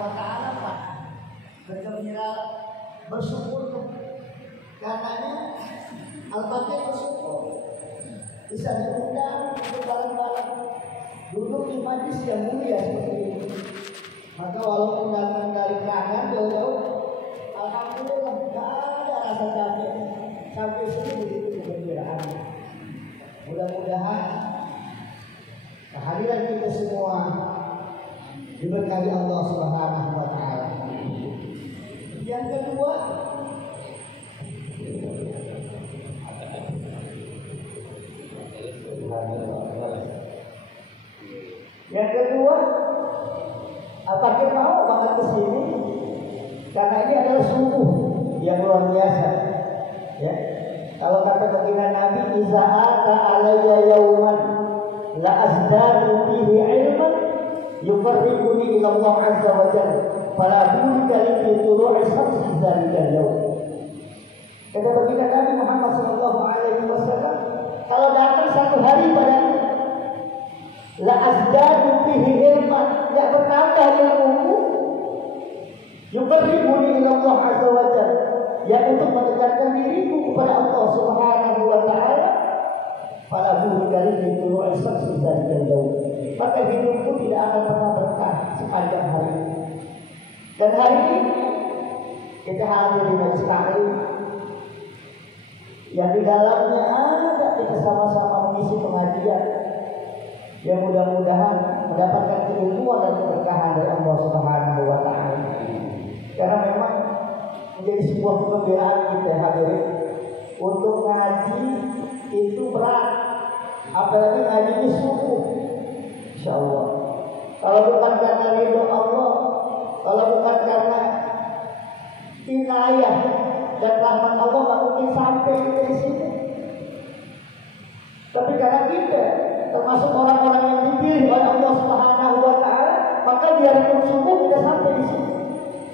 wa taala Pak bergembira bersyukur karenanya Al-Fatih bersyukur bisa diundang untuk bareng-bareng duduk di majlis yang mulia seperti ini. Maka walaupun datang dari kanan jauh-jauh, alhamdulillah tidak ada rasa capek sampai sini begitu kegembiraan. Mudah-mudahan kehadiran kita semua diberkahi Allah Subhanahu wa taala. Yang kedua, apa kita mau banget ke sini? Karena ini adalah subuh yang luar biasa. Ya. Kalau kata baginda Nabi, "Iza ata alayya yauman la azdadu fihi ilman yuqarribuni ila Allah azza wa jalla fala budda li tulu'i syamsi dzalikal yaum." Kata baginda Nabi Muhammad sallallahu alaihi wasallam, kalau datang satu hari padaku, la azdadu fihi ilman, tidak bertambah ilmuku, yuqarribuni ila Allah azza wa jalla, yang untuk mendekatkan diriku kepada Allah Subhanahu wa taala, fala budda li tulu'i syamsi dzalikal yaum, maka hidupku tidak akan pernah berkah sepanjang hari. Dan hari ini kita hadir di majelis taklim yang di dalamnya ada kita sama-sama mengisi pengajian yang mudah-mudahan mendapatkan keilmuan dan keberkahan dari Allah Subhanahu wa taala. Karena memang menjadi sebuah kegembiraan kita hadirin untuk ngaji itu berat, apalagi ngaji subuh. Insyaallah. Kalau bukan karena ridho Allah, kalau bukan karena inayah dan rahmat Allah, nggak mungkin sampai kita di sini. Tapi karena kita termasuk orang-orang yang dipilih oleh Allah Subhanahu wa taala, maka biarpun subuh kita sampai di sini.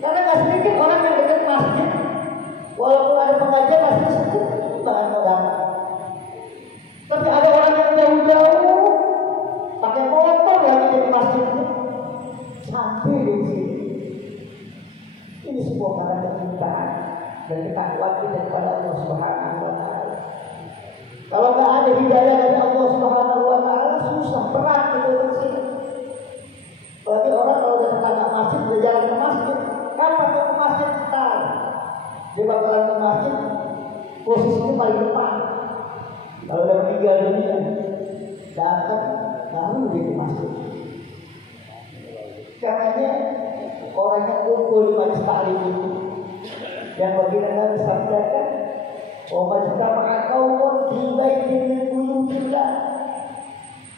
Karena nggak sedikit orang yang dekat masjid, walaupun ada pengajian masih sepi, bahkan mau datang. Tapi ada orang yang jauh-jauh pakai motor lagi dari masjidnya sampai di sini. Ini sebuah tanda kecintaan dan ketakwaan kita kepada Allah Subhanahu wa taala. Kalau nggak ada hidayah dari Allah Subhanahu wa taala, susah, berat kita untuk sini. Apalagi orang kalau udah tetangga masjid, udah jalan ke masjid, kapan mau ke masjid tahu? Dia bakalan ke masjid, posisinya paling depan. Kalau udah meninggal dunia, datang baru dia ke masjid. Karenanya orang yang kumpul di majelis taklim itu, yang baginda Nabi sabdakan, "Wa majtama'a qaumun fi baitin min buyutillah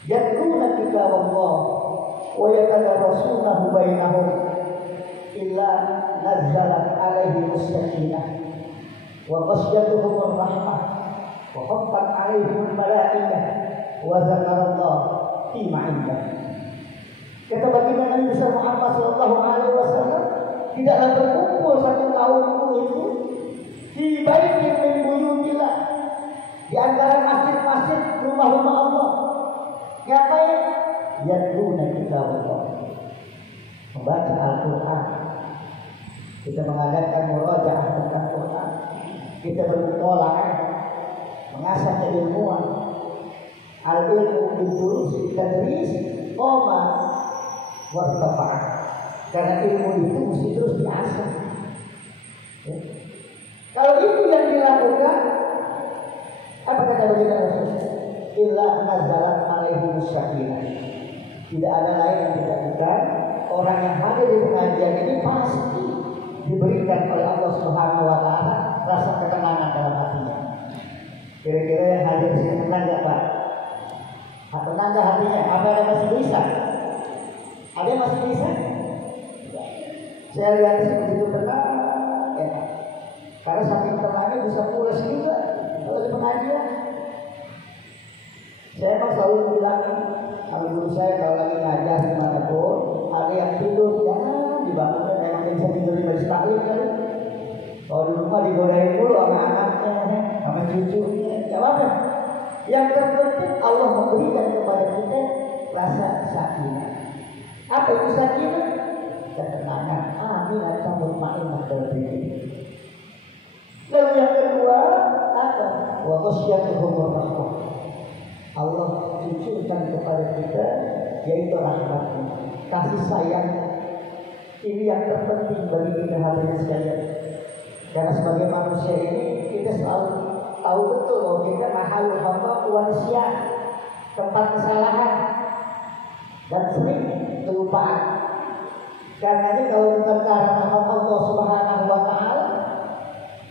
yatluna kitaballah wa yatadarrasunahu bainahum illa nazzalat 'alaihim as-sakinah wa ghasyiyatuhum ar-rahmah wa khaffat 'alaihim al-malaikah wa zakarallah fi ma'indah." Kata baginda Nabi Muhammad sallallahu alaihi wasallam, tidaklah berkumpul satu kaumku itu di baitin min buyutillah, di antara masjid-masjid rumah-rumah Allah. Ngapain? Yatluna kitaballah, membaca Al-Quran. Kita mengadakan murajaah tentang Quran. Kita bermutola'ah, mengasah keilmuan. Al-ilmu bidurus tadris qoma wartafa'ah. Karena ilmu itu mesti terus diasah. Ya. Kalau itu yang dilakukan, apa kata baginda Rasul? Illa nazalat alaihi sakinah. Tidak ada lain yang dikatakan, orang yang hadir di pengajian ini pasti diberikan oleh Allah Subhanahu wa taala rasa ketenangan dalam hatinya. Kira-kira yang hadir di sini tenang enggak, Pak? Tenang enggak hatinya? Apa yang masih bisa? Ada yang masih bisa? Saya lihat sih begitu tenang, ya. Karena saking tenangnya bisa pulas juga kalau di pengajian. Saya emang selalu bilang, kalau guru saya kalau lagi ngajar dimanapun, ada yang tidur, jangan dibangun. Memang bisa tidur di majelis taklim kan. Kalau di rumah digodain dulu sama anaknya, sama cucunya, ya apa? Yang terpenting Allah memberikan kepada kita rasa sakinah. Apa itu sakinah? Ketenangan. wa ghasyiyatuhumur rahmah. Allah cucurkan kepada kita yaitu rahmat-Nya, kasih sayang. Ini yang terpenting bagi kita hadirin sekalian. Karena sebagai manusia ini kita selalu tahu betul bahwa kita mahalul khata wa nisyan, tempat kesalahan dan sering kelupaan. Karenanya kalau bukan karena Allah Subhanahu wa taala,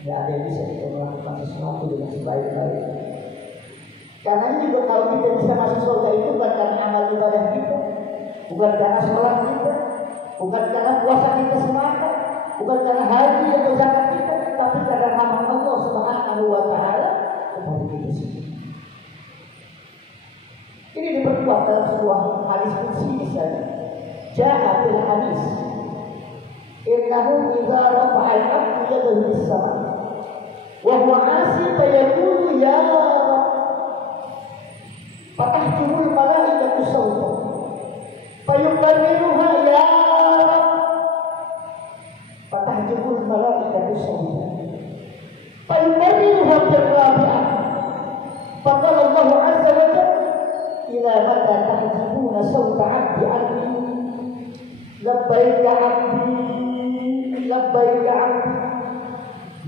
tidak ada yang bisa kita melakukan sesuatu dengan sebaik-baiknya. Karena juga kalau kita bisa masuk surga itu bukan karena amal ibadah kita, bukan karena sholat kita, bukan karena puasa kita semata, bukan karena haji atau zakat kita, tapi karena rahmat Allah Subhanahu wa taala kepada kita semua. Ini diperkuat dalam sebuah hadis qudsi misalnya. Ja'a fil hadis, innahu idza rafa'a al-'abdu yadahu bis-sama' wa huwa 'asi fa yaqulu ya Rabb, fatahjubul malaikatu sawta fa yuqarriruha ya Rabb, fatahjubul malaikatu sawta fa yuqarriruha bir-rabi'ah. Faqala Allah 'azza wa jalla ila mata tahjibuna sawta 'abdi 'anni labbaika 'abdi labbaika 'abdi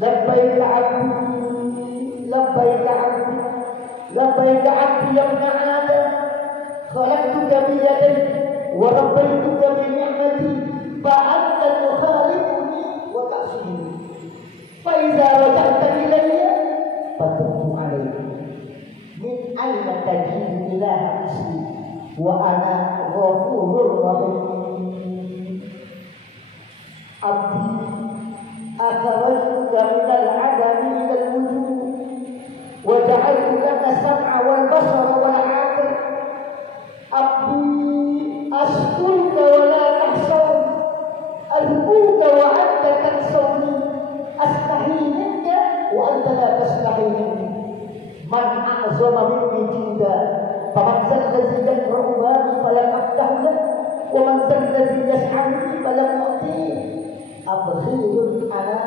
labbaika 'abdi labbaika 'abdi labbaika 'abdi ya ibn Adam khalaqtuka bi yadayya wa rabbaytuka bi ni'mati fa anta tukhalifuni wa ta'sini fa idza raja'ta ilayya fatub 'alayya min ayna tajidu ilaha ismi wa ana ghafurur rahim. Abdi akhrajtuka minal 'adami ilal wujud wa ja'altu laka sam'a wal basara wal 'aql. Abdi asqulka wa la tahsawni azkuka wa anta tansawni astahi minka wa anta la tastahi minni. Man a'zama minni jinda faman zalladzi yakra'u babi falam aftahu lahu wa man zalladzi yas'aluni falam u'tihi abkhilun ana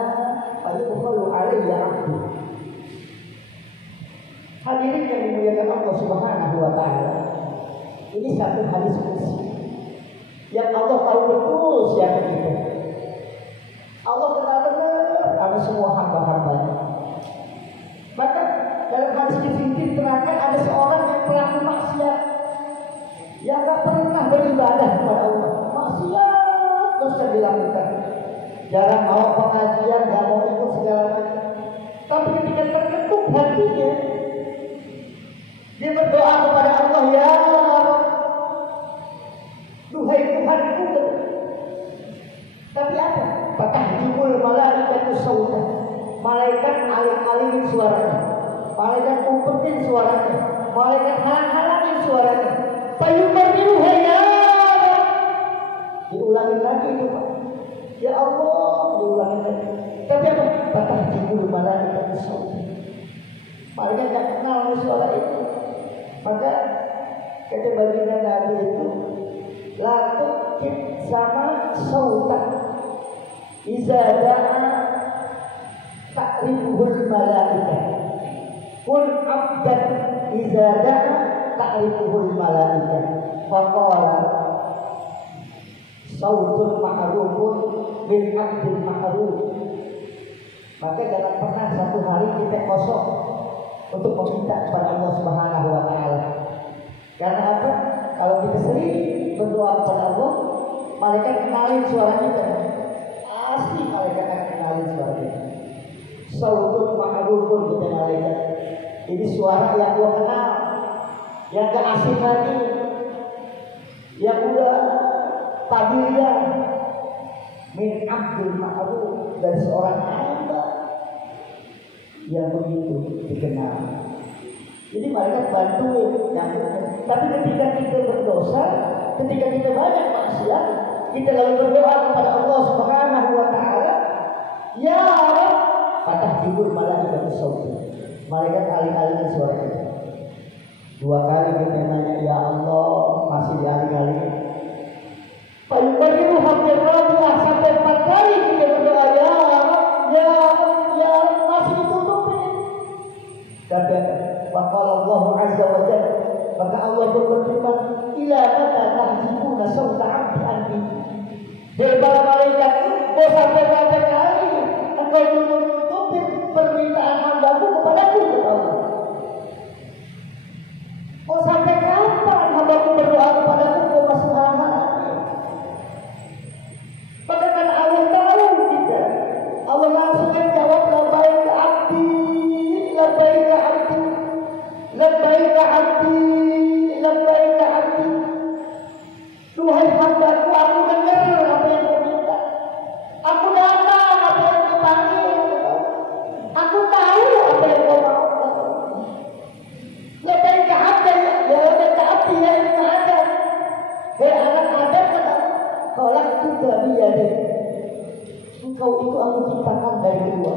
fayubkhalu alayya 'abdi. Hadirin yang dimuliakan Allah Subhanahu wa taala, ini satu hadis qudsi yang Allah tahu betul siapa kita. Allah kenal benar sama semua hamba-hambanya. Maka dalam hadis ini diterangkan ada seorang yang pelaku maksiat, yang tak pernah beribadah kepada Allah, maksiat terus dilakukan, jarang mau pengajian, gak mau ikut segala macam. Tapi ketika terketuk hatinya, dia berdoa kepada Allah, ya Allah, duhai Tuhanku. Tapi apa? Fatahjubul malaikatu sawta, malaikat aling-alingin suaranya, malaikat umpetin suaranya, malaikat halang-halangin suaranya. Fayuqarriruha ya Rabb, diulangi lagi itu Pak, ya Allah, diulangi lagi. Tapi apa? Fatahjubul malaikatu sawta, malaikat gak kenal suara itu. Maka kata baginda Nabi itu latuk kit sama sawta iza da'a ta'rifuhul malaikah kun abdan iza da'a ta'rifuhul malaikah. Faqala sawtun ma'rufun min abdin ma'ruf. Maka jangan pernah satu hari kita kosong untuk meminta kepada Allah Subhanahu wa taala. Karena apa? Kalau kita sering berdoa kepada Allah, malaikat kenalin suara kita. Pasti malaikat akan kenalin suara kita. Sautun ma'rufun kita malaikat. Ini suara yang gua kenal, yang gak asing lagi, yang udah familiar. Min abdul ma'ruf, dari seorang hamba yang begitu dikenal. Jadi malaikat bantuin nyambungnya. Tapi ketika kita berdosa, ketika kita banyak maksiat, kita lalu berdoa kepada Allah Subhanahu wa taala, ya Rabb, fatahjubul malaikatu sawta, malaikat aling-alingin suara kita. 2 kali kita nanya ya Allah, masih dialing-alingin. Fayuqarriruha bir-rabi'ah, sampai 4 kali kita berdoa ya Rabb, ya Rabb, ya Rabb, masih ditutupi. Kata Hebat malaikat itu, kau sampai berapa kali engkau tutup-tutupin permintaan hambaku kepadaku, kata Allah. Kau sampai kapan hambaku berdoa kepadaku, kau masih halang-halangi? Maka kan Allah tahu kita, Allah langsung menjawab, labbaik abdi, labbaik abdi, labbaik abdi, labbaik abdi. Duhai hambaku, aku dengar apa yang kau minta. Aku datang apa yang kau panggil. Aku tahu apa yang kau mau. Labbaik abdi, ya labbaik abdi ya ibnu Adam. Hei anak Adam, kata kolak itu dari yadi. Engkau itu aku ciptakan dari dua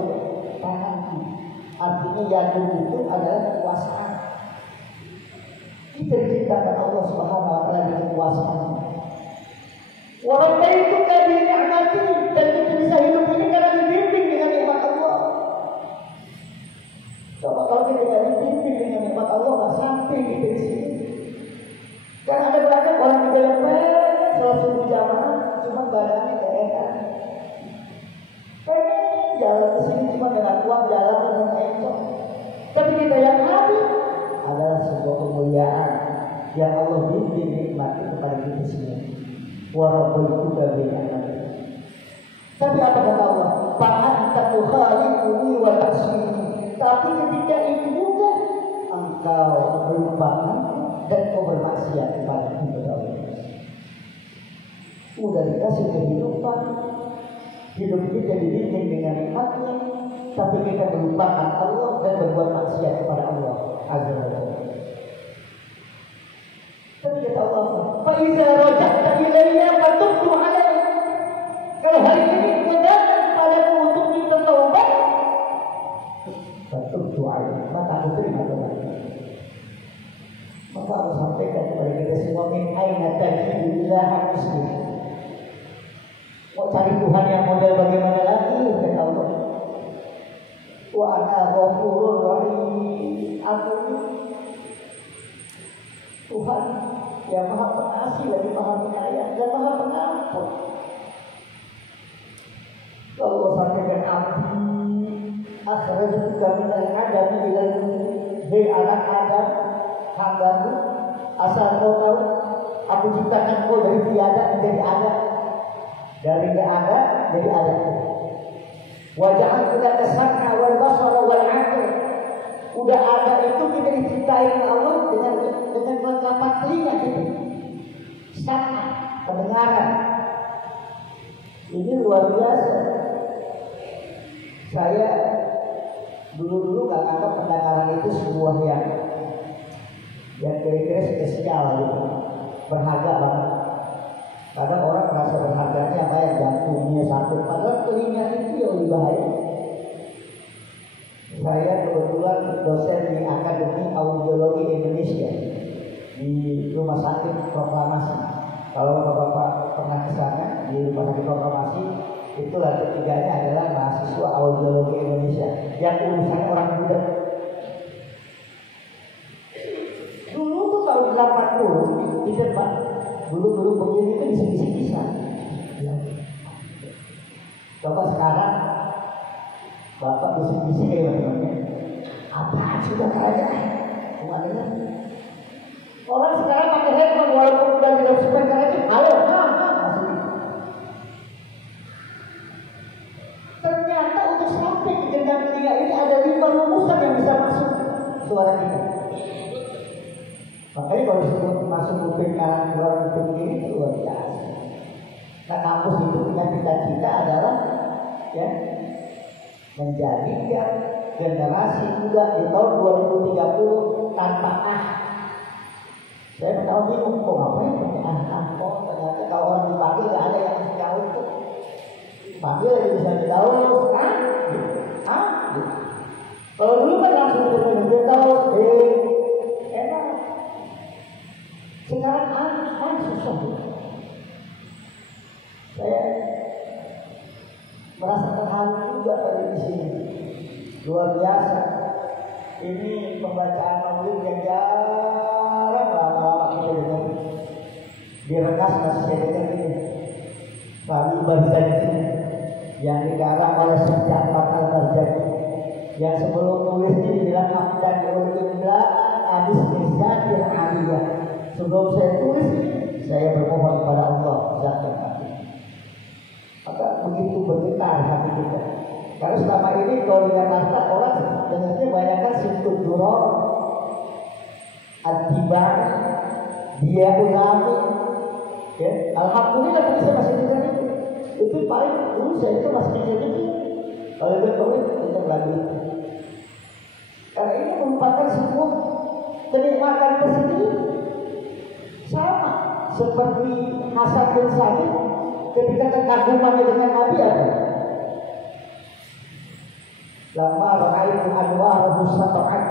tanganku. Artinya yadu itu adalah kekuasaan. Kita diciptakan Allah Subhanahu wa taala dengan kekuasaan. Walaupun itu dari nikmati, dan kita bisa hidup ini karena dibimbing dengan nikmat Allah. Coba kalau kita tidak dibimbing dengan nikmat Allah, nggak sampai kita di sini. Dan ada banyak orang di dalam sholat subuh jamaah, cuma badannya tidak enak. Jalan ke sini cuma dengan kuat, jalan dengan encok. Tapi kita yang hadir adalah sebuah kemuliaan yang Allah bimbing nikmati kepada kita semua. Warabbul kubari nikmati. Tapi apa kata Allah? Fa'anta tukhaliquni wa tasmini. Tapi ketika itu juga engkau melupakan dan kau bermaksiat kepada Allah. Udah dikasih kehidupan, hidup kita dibimbing dengan nikmatnya, tapi kita melupakan Allah dan berbuat maksiat kepada Allah Azza wa Jalla. Tapi kata Allah, fa iza raja'ta ilayya fatubtu alayk. Kalau hari ini kau datang kepadaku untuk minta taubat, fatubtu alayk, maka aku terima taubat. Maka aku sampaikan kepada kita semua, min aina tajidu ilaha muslim. Mau cari Tuhan yang model bagaimana lagi? Kata Allah. Wa ana ghafurur rahim. Aku Tuhan yang maha pengasih lagi maha penyayang dan maha pengampun. Allah sampaikan abdi akhrajtuka minal adami ilal hei anak Adam, hambaku, asal kau tahu aku ciptakan kau dari tiada menjadi ada. Dari tidak ada jadi ada. Wajah kita kesanna wal basara wal aql. Udah ada itu kita diciptain Allah dengan kelengkapan telinga kita. Sana, pendengaran. Ini luar biasa. Saya dulu gak anggap pendengaran itu sebuah yang kira-kira spesial gitu, berharga banget. Kadang orang merasa berharganya apa yang jantungnya sakit, padahal telinga itu yang lebih bahaya. Saya kebetulan dosen di Akademi Audiologi Indonesia di Rumah Sakit Proklamasi. Kalau Bapak pernah ke sana di Rumah Sakit Proklamasi, itu lantai 3-nya adalah mahasiswa Audiologi Indonesia yang urusannya orang budak. Dulu tuh tahun 80 di depan. Dulu begini itu bisa. Coba sekarang Bapak bisik-bisik kayak bagaimana? Apaan sudah kerajaan? Kemana? Orang sekarang pakai handphone walaupun udah tidak super kerajaan. Halo, masuk. Ternyata untuk sampai ke gendang telinga ini ada 5 rumusan yang bisa masuk suara kita. Makanya kalau disebut masuk kuping kanan keluar kuping kiri itu luar biasa. Nah, kampus itu punya cita-cita adalah menjadikan generasi muda di tahun 2030 tanpa Saya tahu bingung kok ngapain pakai kok ternyata kalau orang dipanggil gak ada yang masih jauh itu. Panggil aja bisa jauh, Kalau dulu kan langsung jauh, enak. Sekarang susah. Saya merasa terharu juga pada di sini. Luar biasa. Ini pembacaan maulid yang jarang lama-lama kita dengar. Di Rengas masih saya dengar ini. Lalu Barzanji yang dikarang oleh Syekh Ja'far Al-Barzanji yang sebelum nulis ini bilang Abdan Ul-Imla'an Abis Mizatil Aliyah. Sebelum saya tulis, saya bermohon kepada Allah Zat yang Agung. Maka begitu bergetar hati kita. Karena selama ini kalau di Jakarta orang dengarnya banyak kan Sintud Duror, Ad-Tibar, Dia Ulami. Ya, alhamdulillah tadi saya masih dengar itu. Itu paling dulu saya itu masih kecil itu. Kalau dia COVID kita lagi. Karena ini merupakan sebuah kenikmatan tersendiri. Sama seperti Hasan bin Sabit ketika kekagumannya dengan Nabi ada. Lama ra'aitu anwarahu sata'at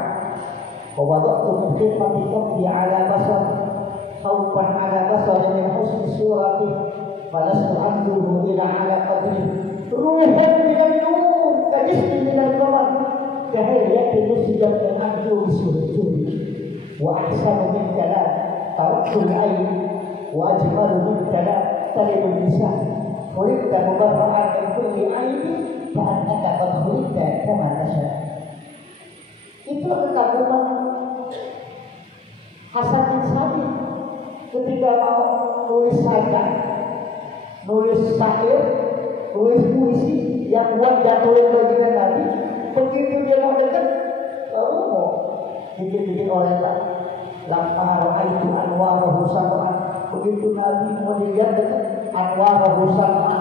wa wada'tu min khidmati qabdi ala basar khawfan ala basar min husni surati falastu anduhu ila ala qadri ruhan minan nur kajismi minal qamar kahayati nusijat dan andu bisurati wa ahsanu min kalam taraktul ayn wa ajmalu min kalam talibun nisa khulidta mubarra'an min kulli ayni ka'annaka qad khulidta kama tasha. Itulah kekaguman Hasan bin Sabit ketika mau nulis sajak, nulis syair, nulis puisi yang buat jatuhin baginda Nabi. Begitu dia mau dekat, lalu mau bikin orang tak. Lamma ra'aitu anwarahu sam'an. Begitu Nabi mau dilihat dekat, anwarahu sam'an,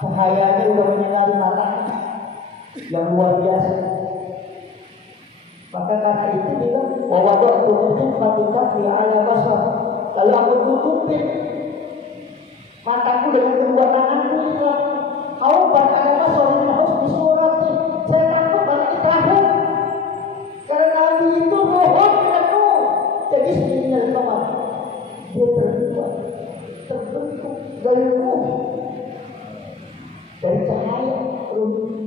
cahayanya sudah menyinari matanya yang luar biasa. Maka karena itu dia wawadatu mungkin fatikah di ala basar. Lalu aku tutupin mataku dengan kedua tanganku itu. Kau pada ala basar ini harus disurati. Saya takut pada ikhlas. Karena Nabi itu rohon itu. Jadi sebenarnya teman dia terbentuk dari ruh, dari cahaya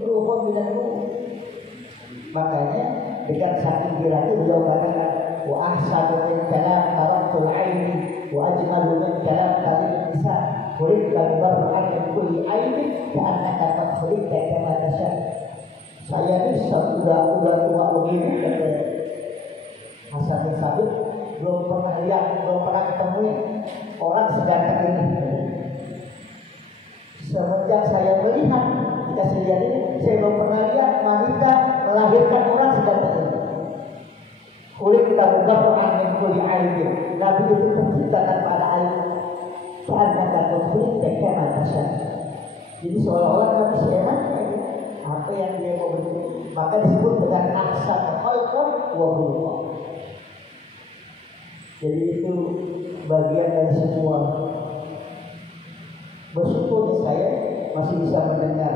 rohon dan ruh. Makanya dengan saking giranya beliau katakan wa ahsanu min kalam taraktul aini wa ajmalu min kalam talib nisa khulidta mubarra'an min kulli aini ka'annaka qad khulidta kama tasha. Saya ini sudah tua begini kata Hasan bin Sabit, belum pernah lihat, belum pernah ketemu orang seganteng ini. Semenjak saya melihat kita lihat ini, saya belum pernah lihat wanita melahirkan orang seganteng ini. Kulit kita mubarra'an min kulli aibin. Nabi itu terciptakan pada aib. Ka'annaka kulit kama tasha. Jadi seolah-olah Nabi seenak apa yang dia mau bentuk. Maka disebut dengan ahsan khalqan wa khuluqan. Jadi itu bagian dari semua. Bersyukur saya masih bisa mendengar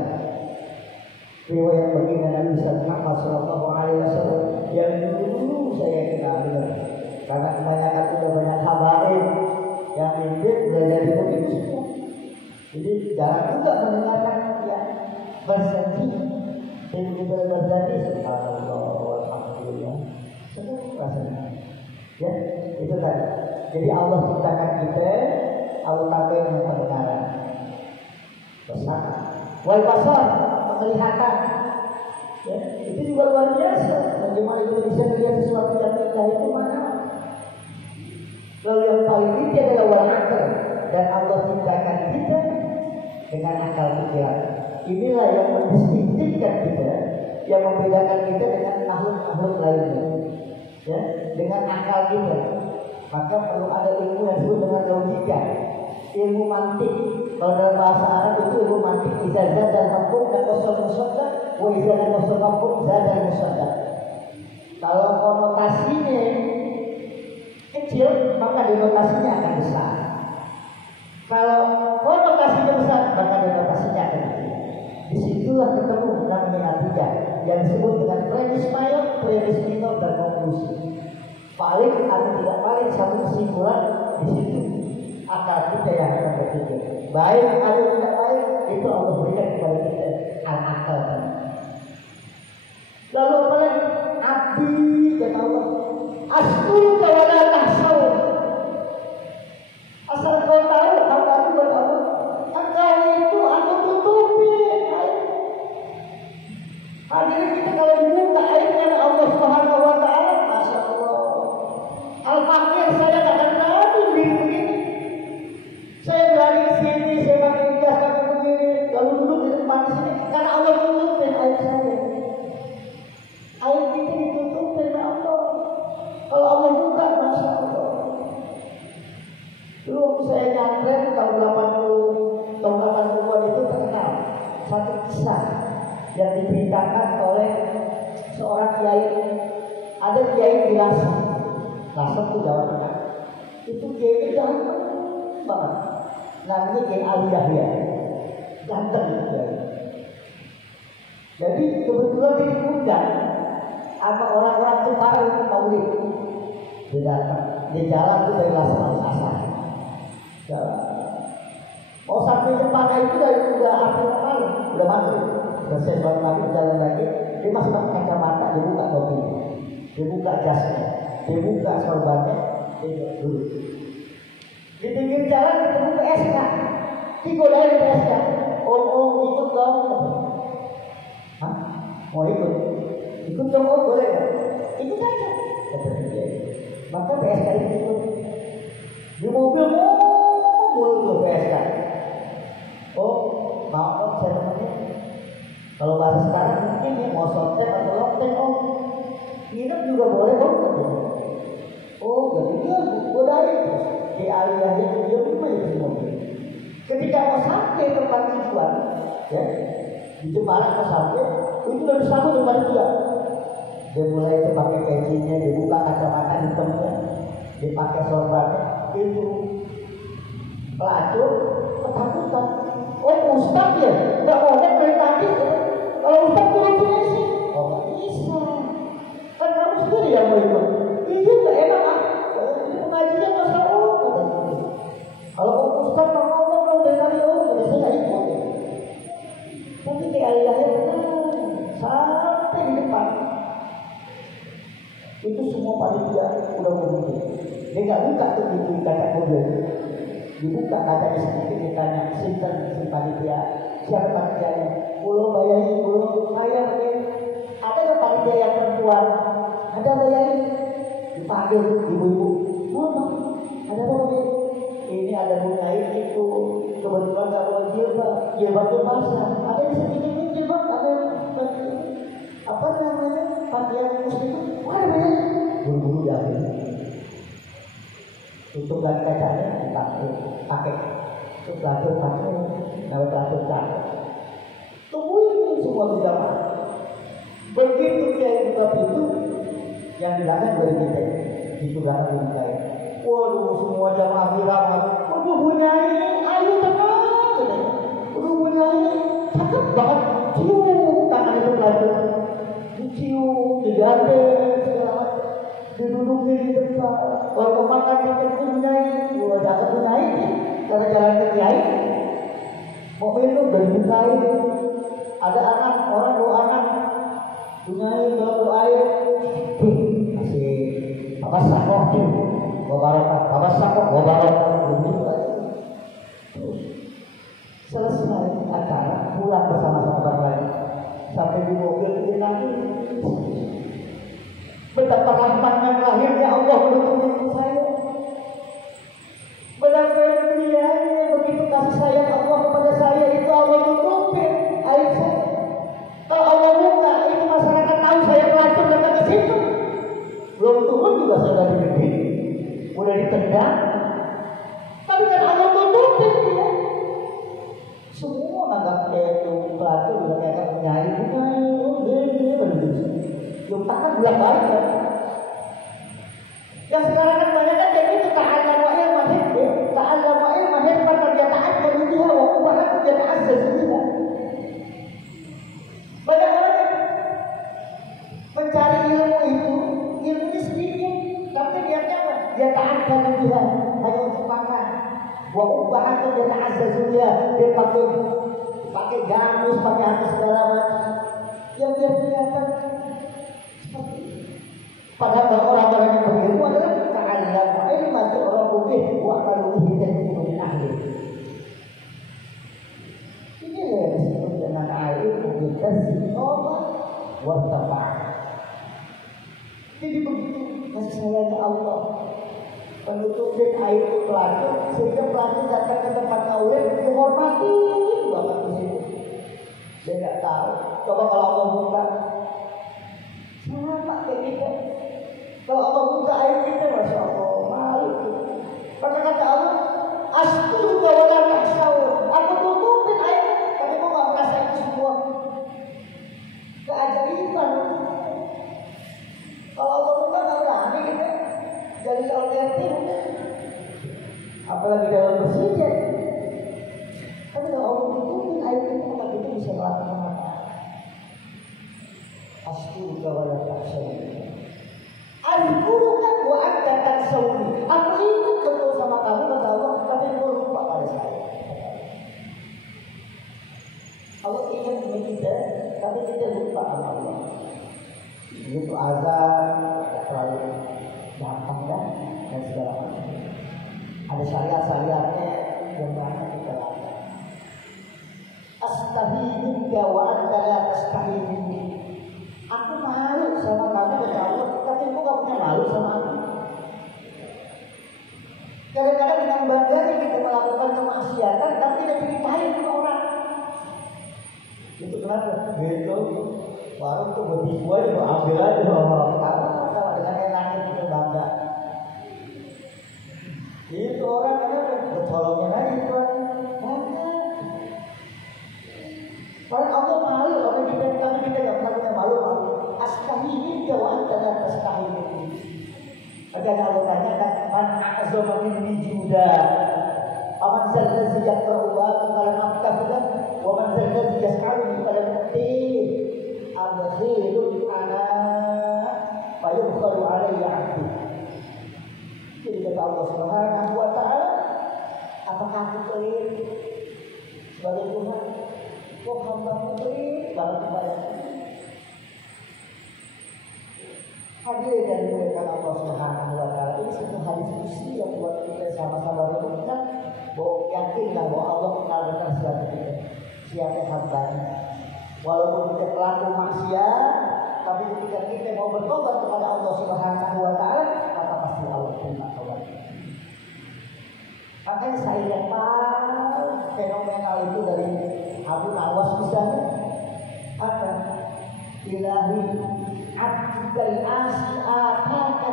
riwayat baginda Nabi Muhammad SAW yang dulu saya kenal, karena kebanyakan sudah banyak habarin yang intip sudah jadi begitu semua. Jadi jarang juga mendengarkan yang Barzanji, yang begitu Barzanji, subhanallah, alhamdulillah, semua rasanya. Ya, itu tadi. Jadi Allah ciptakan kita, Allah tambah dengan pendengaran, besar, wal basar, penglihatan. Ya, itu juga luar biasa. Bagaimana kita bisa melihat sesuatu yang indah itu mana? Lalu yang paling inti adalah wal akal, dan Allah ciptakan kita dengan akal pikiran. Inilah yang mendistinktifkan kita, yang membedakan kita dengan makhluk-makhluk lainnya. Ya, dengan akal kita. Maka perlu ada ilmu yang disebut dengan logika, ilmu mantik. Kalau dalam bahasa Arab itu ilmu mantik, izazah dan hukum dan kosong musaddaq, wa izazah dan kosong hukum dan musaddaq. Kalau konotasinya kecil, maka denotasinya akan besar. Kalau konotasinya besar, maka denotasinya akan kecil. Disitulah ketemu namanya natijah yang disebut dengan premis mayor, premis minor, dan konklusi. Paling atau tidak paling satu kesimpulan di situ akal kita yang akan berpikir. Baik atau tidak baik itu Allah berikan kepada kita al-akal. Lalu apa lagi? Abdi kata Allah, astuka wala tahsaw. Asal kau tahu hamba itu buat Allah, engkau yang diceritakan oleh seorang kiai. Ada kiai di Lasem itu Jawa Tengah. Itu kiai ganteng banget. Namanya Kiai Ali Yahya. Ganteng itu kiai. Jadi kebetulan dia diundang sama orang-orang Jepara itu maulid. Dia datang, dia jalan tuh dari Lasem Asar. Mau sampai Jepara itu udah akhir malam, udah maghrib. Selesai sholat maghrib jalan lagi, dia masih pakai kacamata, dia buka topinya, dia buka jasnya, dia buka sorbannya, dia duduk. Di pinggir jalan ketemu PSK, digodain PSK. Om ikut dong. Hah? Mau ikut? Ikut dong, boleh kan? Ikut aja. Kata dia. Maka PSK itu ikut. Di mobil mulu tuh PSK. Oh, maaf saya temannya. Kalau bahasa sekarang mungkin ya mau short time atau long time, om. Nginep juga boleh dong. Oh, jadi dia godain terus. Di aliyah itu dia cuma di mobil. Ketika mau sampai tempat tujuan, ya, di Jepara mau sampai, itu udah disambut tempat dia. Dia mulai itu pakai pecinya, dia buka kacamata hitamnya, dia pakai sorbannya, itu pelacur ketakutan. Oh, Ustaz ya, nggak boleh dari tadi. Kalau Ustaz turun sih, oh nggak bisa. Kan kamu sendiri yang mau ikut. Itu nggak enak ah. Pengajian masalah kalau Ustaz mau ngomong dari tadi, oh saya nggak ikut. Tapi kayak ayahnya sampai di depan. Itu semua panitia udah menunggu. Dia nggak buka tuh di kaca mobil. Dibuka kacanya sedikit, ditanya sinten si panitia, siapa panitianya? Belum bayarin, belum saya mungkin. Ada nggak panitia yang perempuan? Ada bayarin. Dipanggil ibu-ibu. Mama, ada apa nih? Ini ada bunga itu. Kebetulan nggak bawa jilbab tuh basah. Ada di sedikit jilbab, ada apa namanya? Pakaian muslim. Mana banyak? Buru-buru diambil. Tutupan kacanya pakai itu pelacur pakai, nama pelacur pakai. Tungguin semua jamaah. Begitu dia buka pintu, yang di belakang dari kita, di belakang kita. Waduh, semua jamaah bilang, waduh bunyai, ayo tenang, waduh bunyai, cakep banget, cium tangan itu pelacur, dicium, digandeng, segala macam. Didudukin di depan. Kalau mau makan tiket bunyai, gua dapat bunyai, karena jalan ke kiai. Mau minum dari bunyai. Ada anak, orang bawa anak, bunyai bawa air. Masih apa sakok tuh, wabarakatuh. Apa sakok, wabarakatuh. Selesai acara, pulang bersama-sama orang lain. Sampai di mobil dia nangis. Betapa rahmatnya lahirnya Allah menutupi saya. Betapa mulianya begitu kasih sayang Allah kepada saya, itu Allah tutupi aib saya. Kalau Allah buka, itu masyarakat tahu saya pelacur datang ke situ. Belum turun juga saya udah digigit, udah ditendang. Tapi kan Allah tutupi dia. Semua anggap kayak itu pelacur, udah kayak penyanyi, dia berdiri. Yang tangan bulan balik ya. Yang sekarang kan banyak kan jadi itu ta'allamu ilman hifdh. Ta'allamu ilman hifdh karena ta'allamu biha wa kubahatu yata'azzaz biha. Banyak orang mencari ilmu itu, ilmunya sedikit, tapi niatnya apa? Yata'allamu biha, hanya untuk makan. Wa kubahatu yata'azzaz biha. Dia pakai gamis, pakai apa segala macam. Yang dia kelihatan. Padahal orang-orang yang berilmu adalah ta'allamu ilman tu'rafu wa qaluhu min ahli. Ini yang disebut dengan ilmu bitasawwa wa tafa'. Jadi begitu kasih sayangnya Allah menutupin air itu pelacur, sehingga pelacur datang ke tempat maulid dihormati banget di situ. Dia nggak tahu. Coba kalau Allah buka, sama kayak kita. Kalau Allah buka air kita, masya Allah, malu. Maka kata Allah, astu wala tahsawun. Aku tutupin air, tapi kau nggak merasa itu semua. apalagi dalam bersihnya. Tapi kalau Allah tutupin air itu, maka kita bisa melakukan apa? Asku kawala taksyaini. Al-Quran wa anta taksyaini. Aku ingat betul sama kamu kata Allah, tapi kau lupa pada saya. Allah ingat dengan kita, tapi kita lupa sama Allah. Itu azan, terlalu gampang kan, dan segala macam. Ada syariat-syariatnya yang banyak kita lakukan. Astaghfiruka wa anta la tastaghfiruni. Aku malu sama kamu kata Allah, tapi kok gak punya malu sama aku? Kadang-kadang dengan bangganya kita melakukan kemaksiatan, tapi tidak diceritain sama orang. Itu kenapa? Gitu. Warung tuh buat dibuat aja, mau ambil aja. Kalau dengan enaknya kita bangga. Itu orang kenapa? Bertolongin aja itu orang. Bangga. Kalau Allah malu, kalau kita nggak pernah punya malu. Astaghfiruka wa anta la tastaghfiruni. Ada Allah tanyakan, man a'zama minni juda. Aman zalladzi yaqra'u ala maqtafidah wa man zalladzi yas'aluni pada mu'tin. Abkhilun ana fa yubkhalu alayya 'abdi. Jadi kata Allah Subhanahu wa ta'ala, apakah aku pelit sebagai Tuhan? Kok hamba-Mu pelit banget kepadaku? Hadirin dan dimuliakan Allah Subhanahu wa ta'ala, ini satu hadis kursi yang buat kita sama-sama renungkan bahwa yakinlah bahwa Allah kenal dengan siapa hambanya. Walaupun kita pelaku maksiat, tapi ketika kita mau bertobat kepada Allah Subhanahu wa ta'ala, maka pasti Allah terima tobat. Makanya saya yang paling fenomenal itu dari Abu Nawas misalnya apa? Ilahi abdikal asi ataka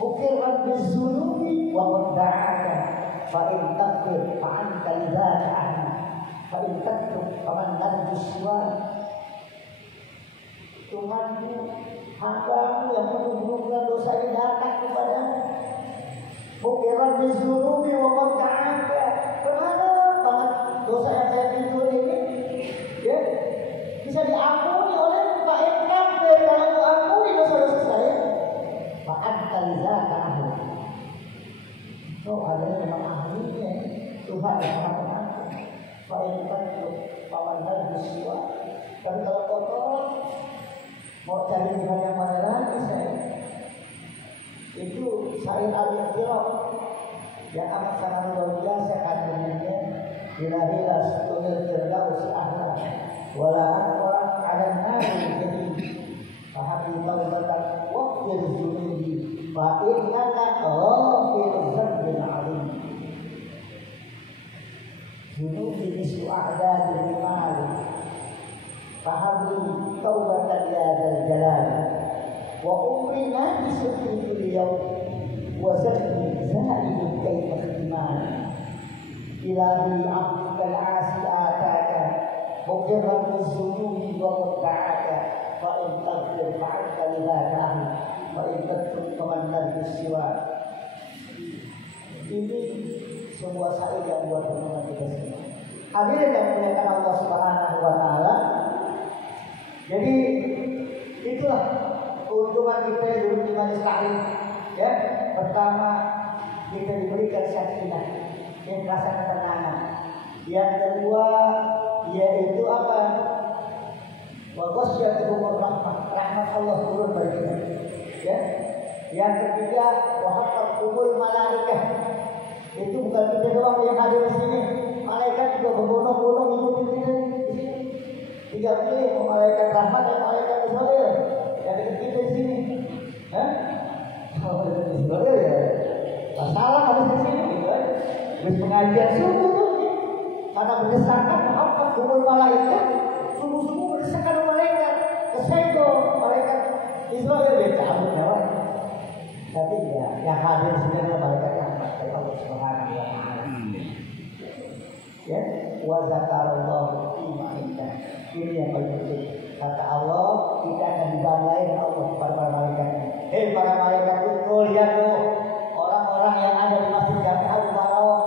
ukirat bizunubi wa mudda'aka fa'in takfir fa'an kalidhaka ahli fa'in takfir fa'man narjuswa. Tuhanku, hambamu yang penuh dengan dosa ini datang kepadamu. Ukirat bizunubi wa mudda'aka. Berharap banget dosa yang saya tidur ini ya, bisa diampuni oleh fa'in takfir. Kalau aku ampuni dosa-dosa saya, fa'an kalidhaka ahli. So ada memang ahlinya Tuhan yang maha pengampun. Fa'inkan itu paman narjuswa. Tapi kalau kotor mau cari Tuhan yang mana lagi saya? Itu Sa'id al-Iqtiraf yang amat sangat luar biasa kandungannya. Bila setunil firdausi ahla wala akbar ala nari jadi fahabi taubatan waqfir zunubi fa'innaka ghafir zambin alim. Zunubi isu a'da birimali fahabi taubatan ya dal jalal wa umri nabisu fi kulli yawm wa zabni za'idun kaifa khidmani. Ilahi abdikal asi ataka mukirat bizunubi wa mudda'aka fa'in tagfir fa'in kalidhaka ahli fa'in tagfir faman narjuswa. Ini sebuah syair yang buat teman kita semua. Hadirin yang dimuliakan Allah Subhanahu wa ta'ala. Jadi itulah keuntungan kita dulu di majelis taklim. Ya, pertama kita diberikan sakinah, yang rasa ketenangan. Yang kedua yaitu apa? Wa ghasyiyatuhumur rahmah. Rahmat Allah turun bagi kita. Ya. Yang ketiga wa haqqatul malaikah. Itu bukan kita doang yang hadir di sini. Malaikat juga berbondong-bondong ikutin kita di sini. Tiga pilih malaikat rahmat dan malaikat Israel. Yang kita di sini. Hah? Oh, Israel ya. Masalah harus di sini gitu. Terus pengajian subuh tuh karena berdasarkan apa kumul malaikat subuh-subuh berdasarkan malaikat kesenggol malaikat Israel dia cabut nyawa. Tapi ya yang hadir sebenarnya malaikat rahmat dari Allah Subhanahu wa ta'ala. Ya, wa zakarallahu fi ma'indah. Ini yang paling penting. Kata Allah kita akan dibanggain Allah kepada para malaikat. Para malaikat itu lihat tuh orang-orang orang yang ada di Masjid Jami Al-Mubarak,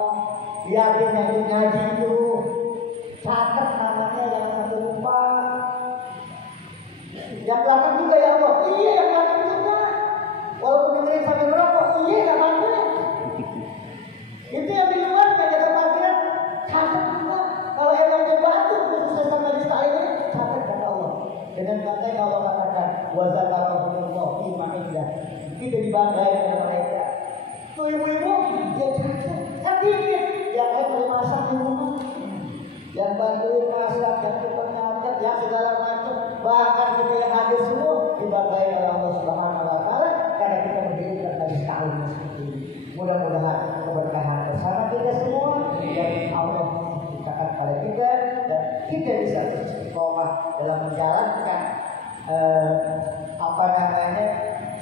lihatin yang ngaji itu, catat namanya jangan sampai lupa. Yang belakang juga ya Allah, iya yang belakang juga. Walaupun dengerin sambil merokok, iya gak bantunya. Itu yang di luar gak jaga parkiran, catat juga. Kalau emang dia bantu khususnya sama di sekali ini, catat kata Allah. Dengan bangkai Allah katakan, wazakarakumullah fi ma'indah. Kita dibanggain dengan mereka. Tuh ibu-ibu, dia cacat, kan dikit. Yang lain boleh masak di rumah, yang bantuin masak, yang tukang nyatet, yang segala macam. Bahkan kita yang hadir semua dibanggain oleh Allah Subhanahu Wa Taala karena kita berdiri dari sekali seperti ini. Mudah-mudahan keberkahan bersama kita semua dan Allah ciptakan pada kita dan kita bisa istiqomah dalam menjalankan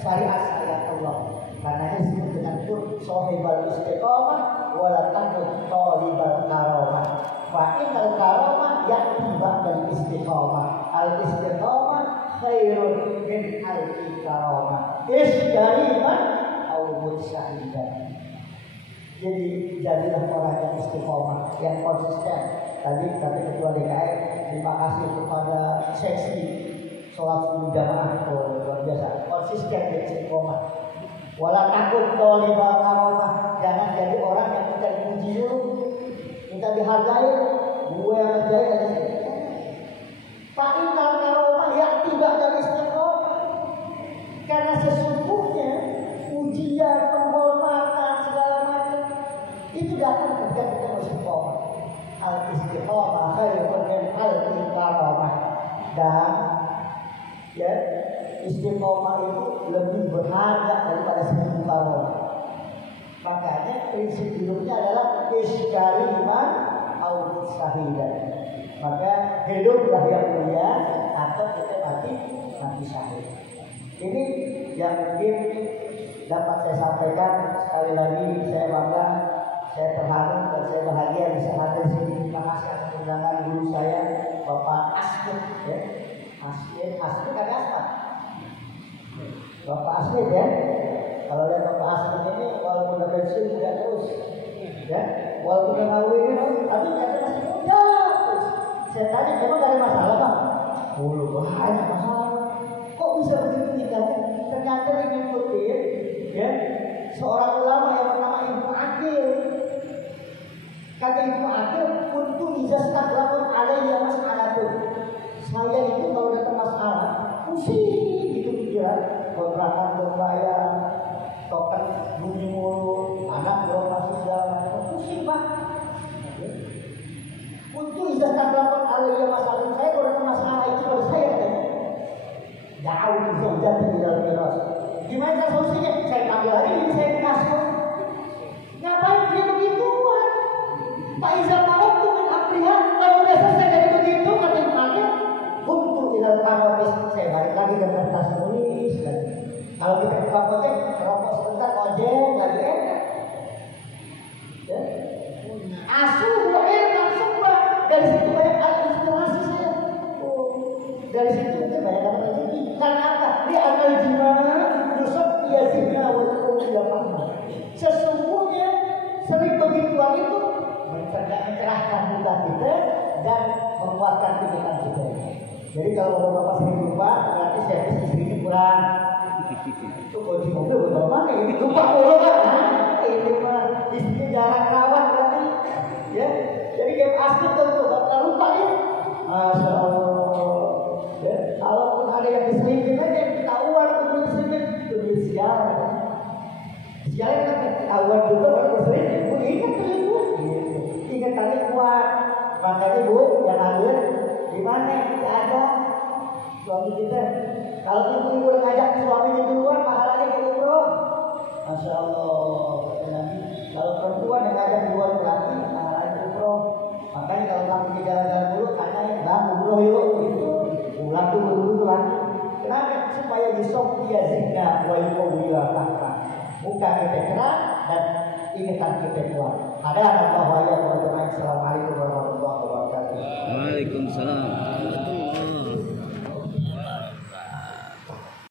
syariat Allah. Karena disebut dengan tur sohibal istiqomah wala takut tolibal karomah. Fa innal karomah ya'ti ba'dal istiqomah. Al istiqomah khairun min al karomah. Isdariman au mutsyahidan. Jadi jadilah orang yang istiqomah, yang konsisten. Tadi ketua DKI terima kasih kepada seksi sholat subuh jamaah luar biasa, konsisten dan istiqomah. Wala takut tolibal karomah, jangan jadi orang yang minta dipuji dulu, minta dihargai. Gue yang ngerjain aja sih. Fa'inal karomah yang tidak dari istiqomah, karena sesungguhnya ujian, penghormatan segala macam itu datang ketika kita istiqomah. Al istiqomah khairun min al karomah. Dan ya, istiqomah itu lebih berharga daripada 1000 karomah. Makanya prinsip hidupnya adalah iskariman au syahidan. Maka hiduplah yang mulia atau kita mati syahid. Ini yang mungkin dapat saya sampaikan. Sekali lagi saya bangga, saya terharu dan saya bahagia bisa hadir di sini. Terima kasih atas undangan guru saya Bapak Asmid ya. Asmid ada Asmat. Bapak Asmid ya. Kalau lihat Bapak Asmid ini walaupun udah pensiun juga terus ya. Walaupun udah ngawin ini tapi ternyata masih muda terus. Saya tanya memang gak ada masalah Bang? Banyak masalah. Kok bisa begitu tinggal? Ternyata dia ngikutin ya seorang ulama yang bernama Ibnu Aqil. Kata Ibnu Aqil, kuntu izastak lakon alaiya mas'alatun. Saya itu kalau datang masalah pusing gitu pikiran, kontrakan belum bayar, token bunyi mulu, anak belum masuk segala, pusing Pak. Untuk izahkan lakon alaiya masalah, saya kalau datang masalah itu kalau saya katanya jauh bisa di dalam miras. Gimana solusinya? Saya ambil lagi ini saya kasih. Ngapain dia begituan? Pak Iza Malam tuh min amrihan. Kalau udah selesai dari begitu kata Ibnu Aqil, untuk tidak karotis saya balik lagi ke kertas tulis. Kalau kita buka kotek, rokok sebentar, ojek lagi enak. Ya. Asuh langsung Pak. Dari situ banyak inspirasi saya. Dari situ kita banyak dapat rezeki. Karena apa? Dia akan gimana? Yusuf biasanya walaupun tidak paham. Sesungguhnya sering begituan itu mencerahkan hati kita dan menguatkan pikiran kita. Jadi kalau bapak sering lupa, berarti servis istrinya kurang. Itu kalau di mobil betul mana? Ini lupa mulu kan? Ini mah istrinya jarang rawat berarti. Ya, jadi game asli tentu bakal lupa ya. Masya Allah. Ya, kalaupun ada yang diselipin aja yang ketahuan untuk diselipin itu duit sial. Sial kan ketahuan juga baru diselipin. Bu ingat selipin. Ingat tadi kuat. Makanya Bu yang hadir di mana kita ada suami kita. Kalau ibu-ibu ngajak suaminya di luar pahalanya ke umroh. Masya Allah. Kalau perempuan yang ngajak di luar berarti pahalanya umroh. Makanya kalau kami di jalan-jalan dulu katanya bang umroh yuk gitu. Pulang tuh dulu lagi. Kenapa? Supaya disok dia zina wa yuqawwila tahta. Muka kita cerah dan ingatan kita kuat. Ada Allah wa ya. Assalamualaikum warahmatullahi wabarakatuh. Waalaikumsalam warahmatullahi wabarakatuh.